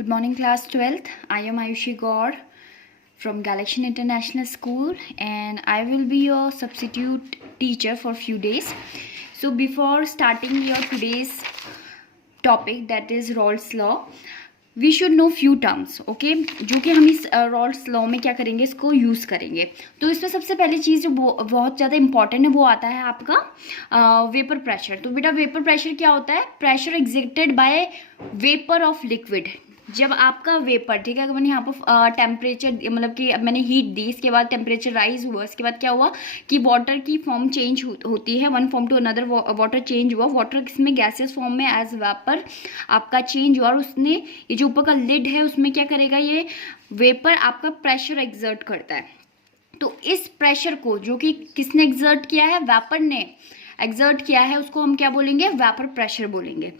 Good morning, class 12th. I am Ayushi Gaur from Galaxian International School, and I will be your substitute teacher for few days. So before starting your today's topic, that is Rawls law, we should know few terms. Okay, जो कि हम इस Rawls law में क्या करेंगे, इसको use करेंगे. तो इसमें सबसे पहली चीज़ जो बहुत ज़्यादा इंपॉर्टेंट है वो आता है आपका वेपर प्रेशर. तो बेटा वेपर प्रेशर क्या होता है? Pressure exerted by vapour of liquid. जब आपका वेपर, ठीक है, अगर मैंने यहाँ पर टेम्परेचर मतलब कि अब मैंने हीट दी, इसके बाद टेम्परेचर राइज हुआ, इसके बाद क्या हुआ कि वाटर की फॉर्म चेंज होती है, one form to another water change हुआ, वाटर किसमें गैसेस फॉर्म में एज वेपर आपका चेंज हुआ, और उसने ये जो ऊपर का लिड है उसमें क्या करेगा, ये वेपर आपका प्रेशर एक्सर्ट करता है. तो इस प्रेशर को जो कि किसने एक्सर्ट किया है, वेपर ने एक्सर्ट किया है, उसको हम क्या बोलेंगे, वेपर प्रेशर बोलेंगे.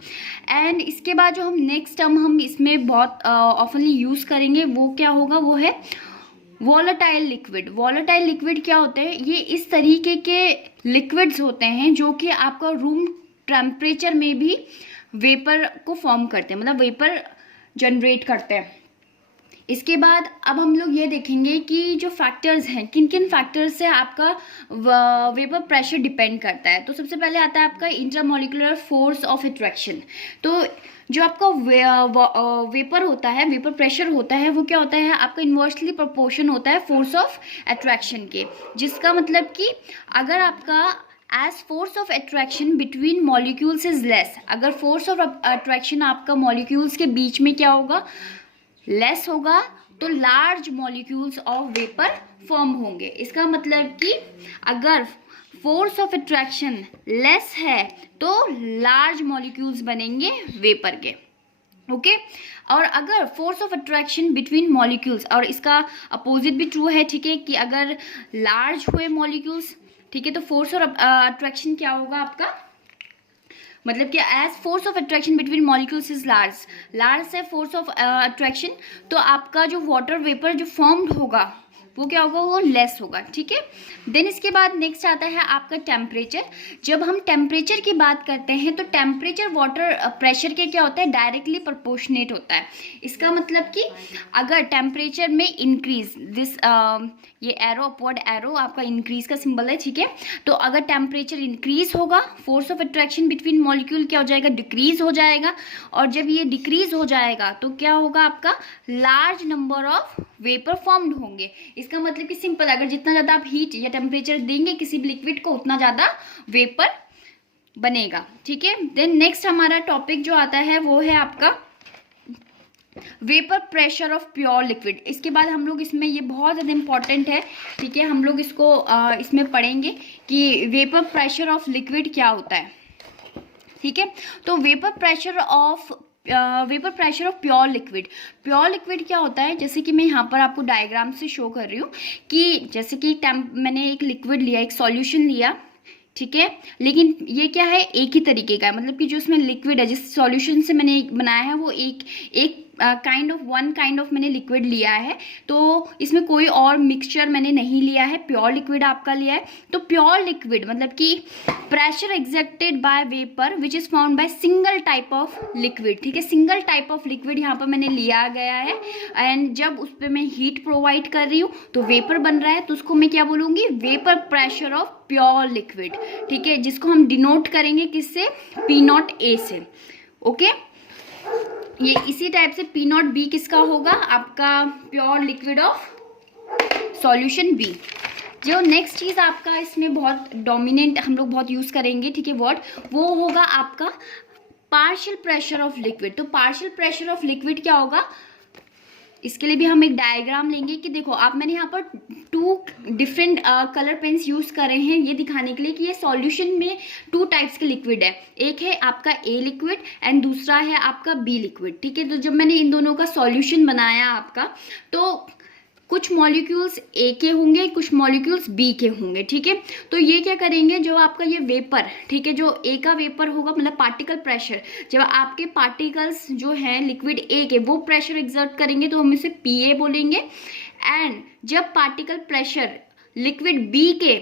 एंड इसके बाद जो हम नेक्स्ट टर्म हम इसमें बहुत ऑफनली यूज़ करेंगे वो क्या होगा, वो है वॉलेटाइल लिक्विड. वॉलेटाइल लिक्विड क्या होते हैं? ये इस तरीके के लिक्विड्स होते हैं जो कि आपका रूम टेम्परेचर में भी वेपर को फॉर्म करते हैं, मतलब वेपर जनरेट करते हैं. इसके बाद अब हम लोग ये देखेंगे कि जो फैक्टर्स हैं, किन किन फैक्टर्स से आपका वेपर प्रेशर डिपेंड करता है. तो सबसे पहले आता है आपका इंटरमोलिकुलर फोर्स ऑफ अट्रैक्शन. तो जो आपका वेपर होता है, वेपर प्रेशर होता है, वो क्या होता है, आपका इन्वर्सली प्रोपोर्शन होता है फोर्स ऑफ अट्रैक्शन के. जिसका मतलब कि अगर आपका as force of attraction between molecules is less, अगर फोर्स ऑफ अट्रैक्शन आपका मॉलिक्यूल्स के बीच में क्या होगा, लेस होगा, तो large molecules of vapour form होंगे. इसका मतलब कि अगर फोर्स ऑफ अट्रैक्शन लेस है तो लार्ज मॉलिक्यूल्स बनेंगे वेपर के. ओके, और अगर force of attraction between molecules, और इसका अपोजिट भी ट्रू है, ठीक है, कि अगर लार्ज हुए मॉलिक्यूल्स, ठीक है, तो फोर्स ऑफ अट्रैक्शन क्या होगा आपका, मतलब कि as force of attraction between molecules is large है फोर्स ऑफ अट्रैक्शन, तो आपका जो वाटर वेपर जो फॉर्म्ड होगा वो क्या होगा, वो लेस होगा. ठीक है. देन इसके बाद नेक्स्ट आता है आपका टेम्परेचर. जब हम टेम्परेचर की बात करते हैं तो टेम्परेचर वाटर प्रेशर के क्या होता है, डायरेक्टली प्रोपोर्शनेट होता है. इसका मतलब कि अगर टेम्परेचर में इंक्रीज, दिस ये एरो, अपवर्ड एरो आपका इंक्रीज का सिंबल है, ठीक है. तो अगर टेम्परेचर इंक्रीज होगा, force of attraction between molecule क्या हो जाएगा, डिक्रीज हो जाएगा. और जब ये डिक्रीज हो जाएगा तो क्या होगा, आपका large number of vapour formed होंगे. इसका मतलब कि सिंपल, अगर जितना ज़्यादा आप हीट या टेम्परेचर देंगे किसी भी लिक्विड को, उतना ज़्यादा वेपर बनेगा. ठीक है. देन नेक्स्ट हमारा टॉपिक जो आता है वो है आपका vapour pressure of pure liquid. इसके बाद हम लोग इसमें, ये बहुत ज़्यादा इंपॉर्टेंट है, ठीक है, हम लोग इसको इसमें पढ़ेंगे कि वेपर प्रेशर ऑफ लिक्विड क्या होता है. ठीक है. तो vapour pressure of pure liquid. Pure liquid क्या होता है, जैसे कि मैं यहाँ पर आपको डायग्राम से शो कर रही हूँ कि जैसे कि मैंने एक लिक्विड लिया, एक सॉल्यूशन लिया, ठीक है, लेकिन ये क्या है, एक ही तरीके का है, मतलब कि जो इसमें लिक्विड है, जिस सॉल्यूशन से मैंने बनाया है वो एक वन काइंड ऑफ मैंने लिक्विड लिया है. तो इसमें कोई और मिक्सचर मैंने नहीं लिया है, प्योर लिक्विड आपका लिया है. तो प्योर लिक्विड मतलब कि pressure exerted bye vapour which is found by single type of liquid. ठीक है, सिंगल टाइप ऑफ लिक्विड यहाँ पर मैंने लिया गया है, एंड जब उस पर मैं हीट प्रोवाइड कर रही हूँ तो वेपर बन रहा है, तो उसको मैं क्या बोलूँगी, vapour pressure of pure liquid. ठीक है, जिसको हम डिनोट करेंगे किससे, P0A से. ओके, ये इसी टाइप से P0B किसका होगा, आपका pure liquid of solution B. जो नेक्स्ट चीज़ आपका इसमें बहुत डोमिनेंट हम लोग बहुत यूज़ करेंगे, ठीक है, वर्ड, वो होगा आपका पार्शियल प्रेशर ऑफ लिक्विड. तो पार्शियल प्रेशर ऑफ लिक्विड क्या होगा, इसके लिए भी हम एक डायग्राम लेंगे कि देखो आप, मैंने यहाँ पर 2 डिफरेंट कलर पेन्स यूज़ करे हैं ये दिखाने के लिए कि ये सॉल्यूशन में 2 टाइप्स के लिक्विड है. एक है आपका A लिक्विड एंड दूसरा है आपका B लिक्विड. ठीक है. तो जब मैंने इन दोनों का सॉल्यूशन बनाया आपका, तो कुछ मॉलिक्यूल्स A के होंगे, कुछ मॉलिक्यूल्स B के होंगे. ठीक है. तो ये क्या करेंगे, जो आपका ये वेपर, ठीक है, जो A का वेपर होगा, मतलब पार्टिकल प्रेशर, जब आपके पार्टिकल्स जो हैं लिक्विड A के वो प्रेशर एक्सर्ट करेंगे तो हम इसे PA बोलेंगे. एंड जब पार्टिकल प्रेशर लिक्विड B के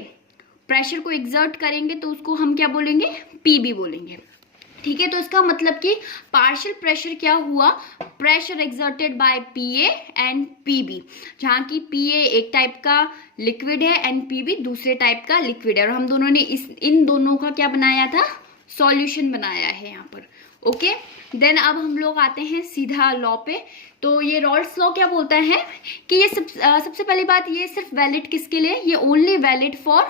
प्रेशर को एक्सर्ट करेंगे तो उसको हम क्या बोलेंगे, PB बोलेंगे. ठीक है। तो इसका मतलब कि पार्शियल प्रेशर क्या हुआ, pressure exerted by PA and PB, जहाँ की पीए एक टाइप का लिक्विड है एंड पीबी दूसरे टाइप का लिक्विड है, और हम दोनों ने इन दोनों का क्या बनाया था, सॉल्यूशन बनाया है यहाँ पर। ओके, देन अब हम लोग आते हैं सीधा लॉ पे। तो ये रॉल्स लॉ क्या बोलता है कि ये सबसे पहली बात, ये सिर्फ वैलिड किसके लिए, ये only valid for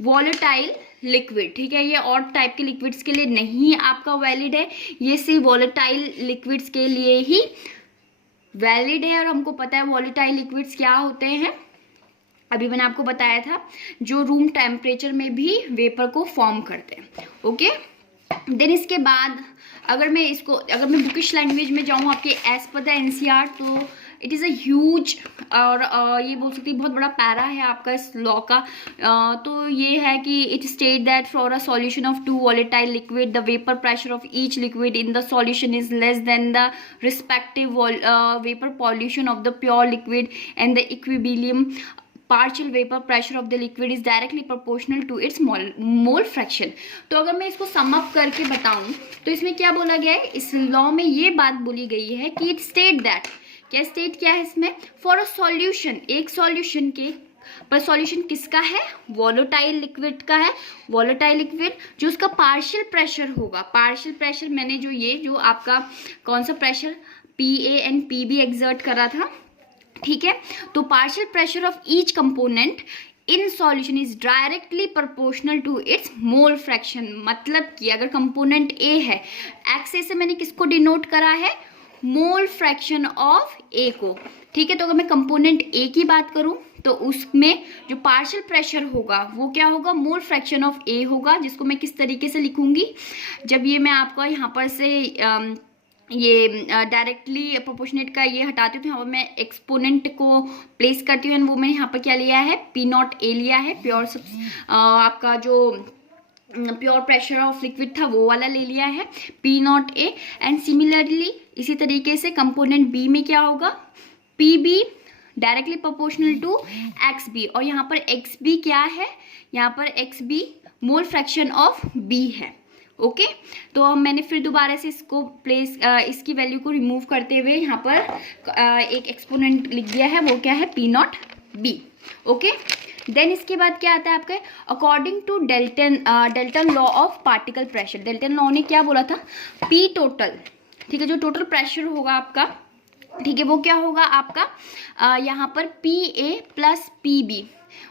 volatile liquid. ठीक है, ये और टाइप के लिक्विड्स के लिए नहीं आपका वैलिड है, ये सिर्फ वॉलेटाइल लिक्विड्स के लिए ही वैलिड है। और हमको पता है वॉलेटाइल लिक्विड्स क्या होते हैं, अभी मैंने आपको बताया था, जो रूम टेम्परेचर में भी वेपर को फॉर्म करते हैं। ओके, देन इसके बाद अगर मैं बुकिश लैंग्वेज में जाऊँ आपके एज पर द एनसीईआर, तो इट इज़ अ ह्यूज, और ये बोल सकती है बहुत बड़ा पैरा है आपका इस लॉ का। तो ये है कि it state that for a solution of two volatile liquid the vapour pressure of each liquid in the solution is less than the respective vapour pollution of the pure liquid and the equilibrium partial vapor pressure of the liquid is directly proportional to its mole fraction। तो अगर मैं इसको sum up करके बताऊं तो इसमें क्या बोला गया है, इस लॉ में ये बात बोली गई है कि इट स्टेट दैट, क्या स्टेट क्या है इसमें, फॉर अ सॉल्यूशन, एक सॉल्यूशन के पर सॉल्यूशन किसका है, वॉलेटाइल लिक्विड का है, वॉलेटाइल लिक्विड जो उसका पार्शियल प्रेशर होगा, पार्शियल प्रेशर मैंने जो आपका कौन सा pressure P A and P B exert करा था, ठीक है। तो partial pressure of each component in solution is directly proportional to its mole fraction. मतलब कि अगर कंपोनेंट ए है, एक्स ए से मैंने किसको डिनोट करा है, मोल फ्रैक्शन ऑफ ए को। ठीक है, तो अगर मैं कंपोनेंट ए की बात करूं तो उसमें जो पार्शियल प्रेशर होगा वो क्या होगा, मोल फ्रैक्शन ऑफ ए होगा, जिसको मैं किस तरीके से लिखूंगी, जब ये मैं आपको यहाँ पर से ये डायरेक्टली प्रोपोर्शनेट का ये हटाती हूँ तो यहाँ पर मैं एक्सपोनेंट को प्लेस करती हूँ, वो मैंने यहाँ पर क्या लिया है, पी नॉट ए लिया है, प्योर आपका जो प्योर प्रेशर ऑफ लिक्विड था वो वाला ले लिया है, P naught A. And similarly इसी तरीके से कंपोनेंट बी में क्या होगा, P B directly proportional to X B, और यहाँ पर एक्स बी क्या है, यहाँ पर X B mole fraction of B है। ओके, तो मैंने फिर दोबारा से इसको प्लेस इसकी वैल्यू को रिमूव करते हुए यहाँ पर एक एक्सपोनेंट लिख दिया है, वो क्या है, P naught B. Okay, then इसके बाद क्या आता है आपके, according to Dalton law of particle pressure. Dalton law ने क्या बोला था, पी टोटल, ठीक है, जो टोटल प्रेशर होगा आपका, ठीक है, वो क्या होगा आपका यहाँ पर P A plus P B.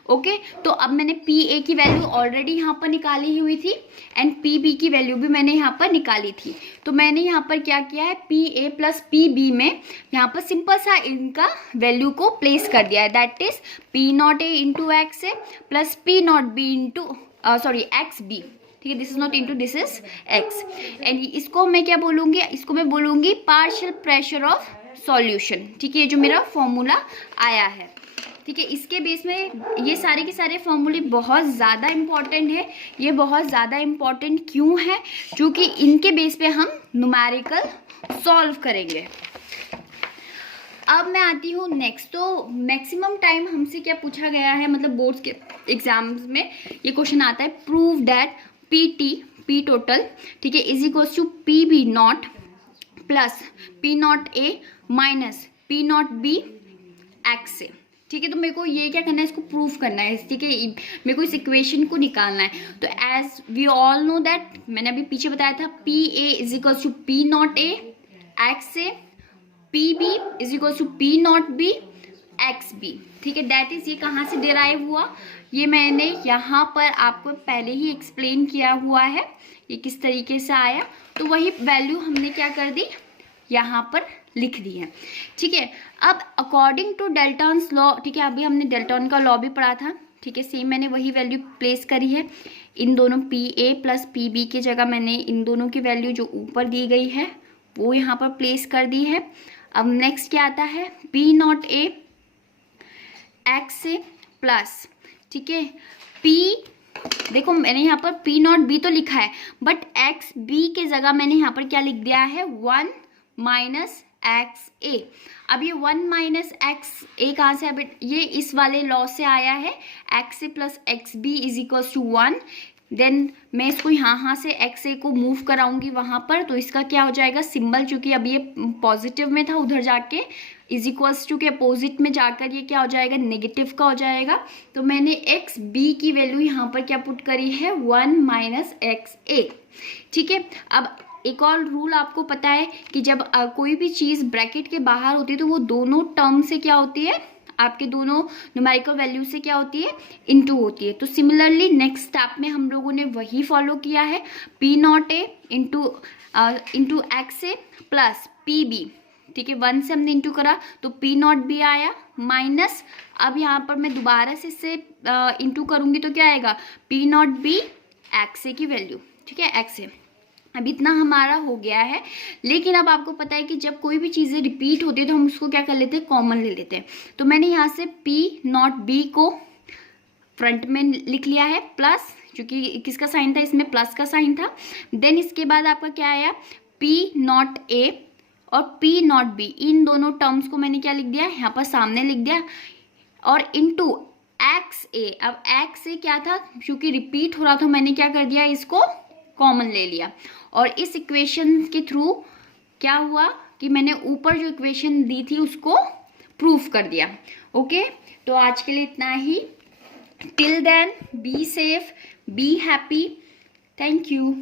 Okay, तो अब मैंने पी ए की वैल्यू ऑलरेडी यहाँ पर निकाली हुई थी एंड पी बी की वैल्यू भी मैंने यहाँ पर निकाली थी। तो मैंने यहाँ पर क्या किया है, P A plus P B में यहाँ पर सिंपल सा इनका वैल्यू को प्लेस कर दिया है, that is P naught A into X A plus P naught B into X B. ठीक है, this is naught into this is X, and इसको मैं क्या बोलूँगी, इसको मैं बोलूँगी पार्शियल प्रेशर ऑफ सॉल्यूशन। ठीक है, ये जो मेरा फॉर्मूला आया है, ठीक है, इसके बेस में ये सारे के सारे फॉर्मूले बहुत ज़्यादा इम्पॉर्टेंट है। ये बहुत ज़्यादा इम्पॉर्टेंट क्यों है, क्योंकि इनके बेस पे हम न्यूमेरिकल सॉल्व करेंगे। अब मैं आती हूँ नेक्स्ट। तो मैक्सिमम टाइम हमसे क्या पूछा गया है, मतलब बोर्ड्स के एग्जाम्स में ये क्वेश्चन आता है, prove that P T, P total, ठीक है, is equals to P B naught plus P naught A minus P naught B X से। ठीक है, तो मेरे को ये क्या करना है, इसको प्रूफ करना है, ठीक है, मेरे को इस इक्वेशन को निकालना है। तो as we all know that, मैंने अभी पीछे बताया था, P A is equals to P naught A X से, P B is equals to P naught B X B. ठीक है, दैट इज ये कहाँ से डिराइव हुआ, ये मैंने यहाँ पर आपको पहले ही एक्सप्लेन किया हुआ है, ये किस तरीके से आया। तो वही वैल्यू हमने क्या कर दी, यहाँ पर लिख दी है। ठीक है, अब अकॉर्डिंग टू डेल्टन्स लॉ, ठीक है, अभी हमने डेल्टन का लॉ भी पढ़ा था, ठीक है, सेम मैंने वही वैल्यू प्लेस करी है, इन दोनों P A plus P B की जगह मैंने इन दोनों की वैल्यू जो ऊपर दी गई है वो यहाँ पर प्लेस कर दी है। अब नेक्स्ट क्या आता है, पी नॉट ए एक्स से प्लस, ठीक है, पी, देखो मैंने यहाँ पर पी नॉट बी तो लिखा है, बट एक्स बी के जगह मैंने यहाँ पर क्या लिख दिया है, 1 माइनस एक्स ए। अब ये 1 माइनस एक्स ए कहाँ से है, ये इस वाले लॉ से आया है, X A plus X B is equals to 1। Then मैं इसको यहाँ से एक्स ए को मूव कराऊंगी वहाँ पर, तो इसका क्या हो जाएगा सिंबल, चूंकि अब ये पॉजिटिव में था उधर जाके इज इक्वल्स टू के अपोजिट में जाकर ये क्या हो जाएगा नेगेटिव का हो जाएगा। तो मैंने एक्स बी की वैल्यू यहाँ पर क्या पुट करी है 1 माइनस एक्स ए। ठीक है, अब एक और रूल आपको पता है कि जब कोई भी चीज़ ब्रैकेट के बाहर होती है तो वो दोनों टर्म से क्या होती है, आपके दोनों न्यूमेरिकल वैल्यू से क्या होती है इनटू होती है। तो सिमिलरली नेक्स्ट स्टेप में हम लोगों ने वही फॉलो किया है, P naught A into X A plus P B. ठीक है, 1 से हमने इंटू करा तो पी नॉट बी आया माइनस, अब यहाँ पर मैं दोबारा से इससे इंटू करूंगी तो क्या आएगा पी नॉट बी एक्स ए की वैल्यू। ठीक है, एक्स ए। अब इतना हमारा हो गया है, लेकिन अब आपको पता है कि जब कोई भी चीज़ें रिपीट होती है तो हम उसको क्या कर लेते हैं कॉमन ले लेते हैं। तो मैंने यहाँ से पी नॉट बी को फ्रंट में लिख लिया है प्लस, क्योंकि किसका साइन था इसमें प्लस का साइन था। देन इसके बाद आपका क्या आया पी नॉट ए और पी नॉट बी, इन दोनों टर्म्स को मैंने क्या लिख दिया यहाँ पर सामने लिख दिया और इनटू एक्स ए। अब एक्स ए क्या था, क्योंकि रिपीट हो रहा था मैंने क्या कर दिया इसको कॉमन ले लिया, और इस इक्वेशन के थ्रू क्या हुआ कि मैंने ऊपर जो इक्वेशन दी थी उसको प्रूफ कर दिया। ओके, तो आज के लिए इतना ही। Till then be safe, be happy, thank you.